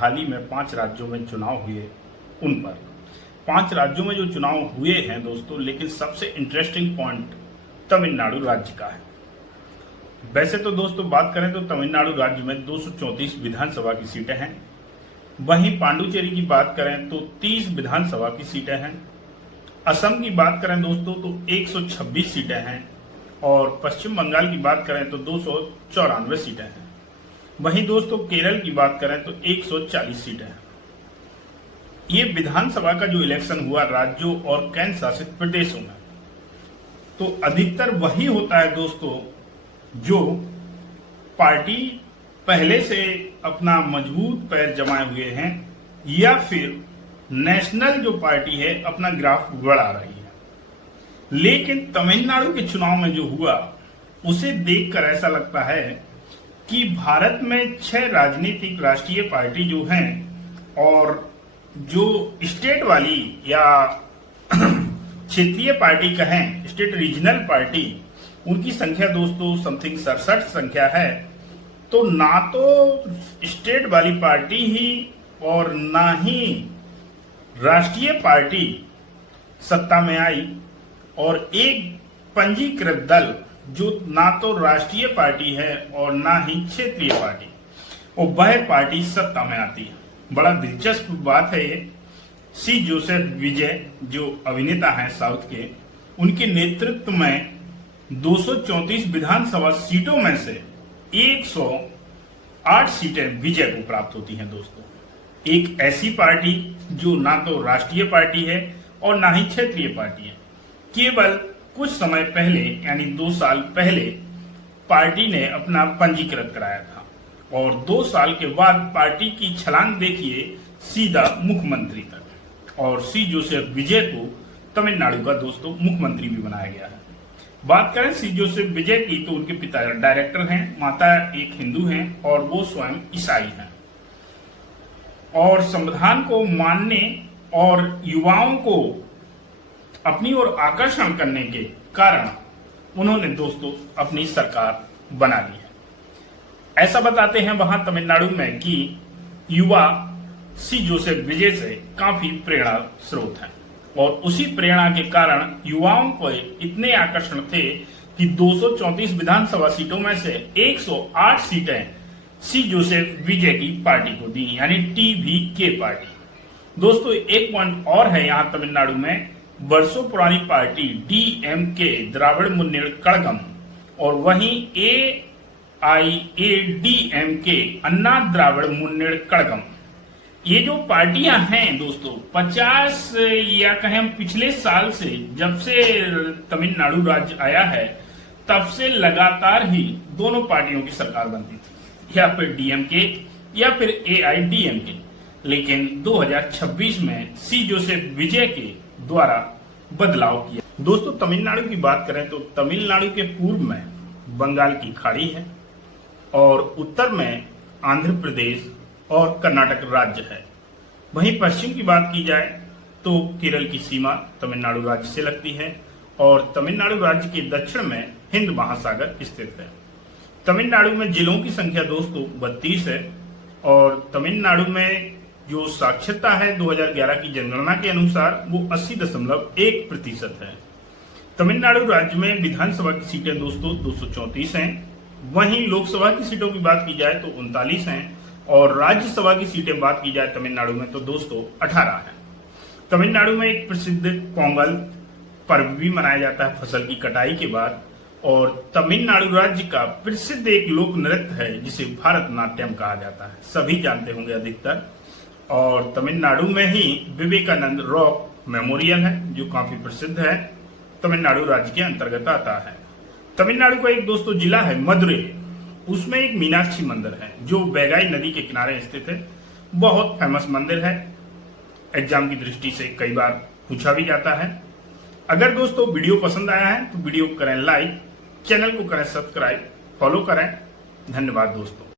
हाल ही में 5 राज्यों में चुनाव हुए उन पर। 5 राज्यों में जो चुनाव हुए हैं दोस्तों, लेकिन सबसे इंटरेस्टिंग पॉइंट तमिलनाडु राज्य का है। वैसे तो दोस्तों बात करें तो तमिलनाडु राज्य में 234 विधानसभा की सीटें हैं। वहीं पांडुचेरी की बात करें तो 30 विधानसभा की सीटें हैं। असम की बात करें दोस्तों तो 126 सीटें हैं और पश्चिम बंगाल की बात करें तो 294 सीटें हैं। वहीं दोस्तों केरल की बात करें तो 140 सीटें हैं। ये विधानसभा का जो इलेक्शन हुआ राज्यों और केंद्र शासित प्रदेशों में, तो अधिकतर वही होता है दोस्तों जो पार्टी पहले से अपना मजबूत पैर जमाए हुए हैं या फिर नेशनल जो पार्टी है अपना ग्राफ बढ़ा रही है। लेकिन तमिलनाडु के चुनाव में जो हुआ उसे देखकर ऐसा लगता है कि भारत में 6 राजनीतिक राष्ट्रीय पार्टी जो हैं और जो स्टेट वाली या क्षेत्रीय पार्टी कहें, स्टेट रीजनल पार्टी, उनकी संख्या दोस्तों समथिंग 67 संख्या है। तो ना तो स्टेट वाली पार्टी ही और ना ही राष्ट्रीय पार्टी सत्ता में आई, और एक पंजीकृत दल जो ना तो राष्ट्रीय पार्टी है और ना ही क्षेत्रीय पार्टी, और वह पार्टी सत्ता में आती है। बड़ा दिलचस्प बात है ये। सी जोसेफ विजय जो अभिनेता हैं साउथ के, उनके नेतृत्व में 234 विधानसभा सीटों में से 108 सीटें विजय को प्राप्त होती हैं दोस्तों। एक ऐसी पार्टी जो ना तो राष्ट्रीय पार्टी है और ना ही क्षेत्रीय पार्टी है। केवल कुछ समय पहले यानी 2 साल पहले पार्टी ने अपना पंजीकृत कराया था और 2 साल के बाद पार्टी की छलांग देखिए सीधा मुख्यमंत्री तक, और सी जोसेफ विजय को तमिलनाडु का दोस्तों मुख्यमंत्री भी बनाया गया है। बात करें सी जोसेफ विजय की तो उनके पिता डायरेक्टर हैं, माता एक हिंदू हैं और वो स्वयं ईसाई हैं। और संविधान को मानने और युवाओं को अपनी ओर आकर्षण करने के कारण उन्होंने दोस्तों अपनी सरकार बना ली है। ऐसा बताते हैं वहां तमिलनाडु में कि युवा सी जोसेफ विजय से काफी प्रेरणा स्रोत हैं, और उसी प्रेरणा के कारण युवाओं को इतने आकर्षण थे कि 234 विधानसभा सीटों में से 108 सीटें सी जोसेफ विजय की पार्टी को दी, यानी टीवीके पार्टी। दोस्तों एक पॉइंट और है यहाँ तमिलनाडु में, वर्षों पुरानी पार्टी डीएमके द्राविड़ मुन्नेड़ कड़गम और वहीं एआईएडीएमके अन्ना द्राविड़ मुन्नेड़ कड़गम, ये जो पार्टियां हैं दोस्तों 50 या कहें पिछले साल से, जब से तमिलनाडु राज्य आया है तब से लगातार ही दोनों पार्टियों की सरकार बनती थी, या फिर डीएमके या फिर एआईडीएमके। लेकिन 2026 में सी जोसेफ विजय के द्वारा बदलाव किया। दोस्तों तमिलनाडु की बात करें तो तमिलनाडु के पूर्व में बंगाल की खाड़ी है और उत्तर में आंध्र प्रदेश और कर्नाटक राज्य है। वहीं पश्चिम की बात की जाए तो केरल की सीमा तमिलनाडु राज्य से लगती है और तमिलनाडु राज्य के दक्षिण में हिंद महासागर स्थित है। तमिलनाडु में जिलों की संख्या दोस्तों 32 है और तमिलनाडु में जो साक्षरता है 2011 की जनगणना के अनुसार वो 80.1% है। तमिलनाडु राज्य में विधानसभा की सीटें दोस्तों 234 हैं। वहीं लोकसभा की सीटों की बात की जाए तो 39 हैं और राज्यसभा की सीटें बात की जाए तमिलनाडु में तो दोस्तों 18 हैं। तमिलनाडु में एक प्रसिद्ध पोंगल पर्व भी मनाया जाता है फसल की कटाई के बाद, और तमिलनाडु राज्य का प्रसिद्ध एक लोक नृत्य है जिसे भारतनाट्यम कहा जाता है, सभी जानते होंगे अधिकतर। और तमिलनाडु में ही विवेकानंद रॉक मेमोरियल है जो काफी प्रसिद्ध है, तमिलनाडु राज्य के अंतर्गत आता है। तमिलनाडु का एक दोस्तों जिला है मदुरै, उसमें एक मीनाक्षी मंदिर है जो बैगाई नदी के किनारे स्थित है। बहुत फेमस मंदिर है, एग्जाम की दृष्टि से कई बार पूछा भी जाता है। अगर दोस्तों वीडियो पसंद आया है तो वीडियो को करें लाइक, चैनल को करें सब्सक्राइब, फॉलो करें। धन्यवाद दोस्तों।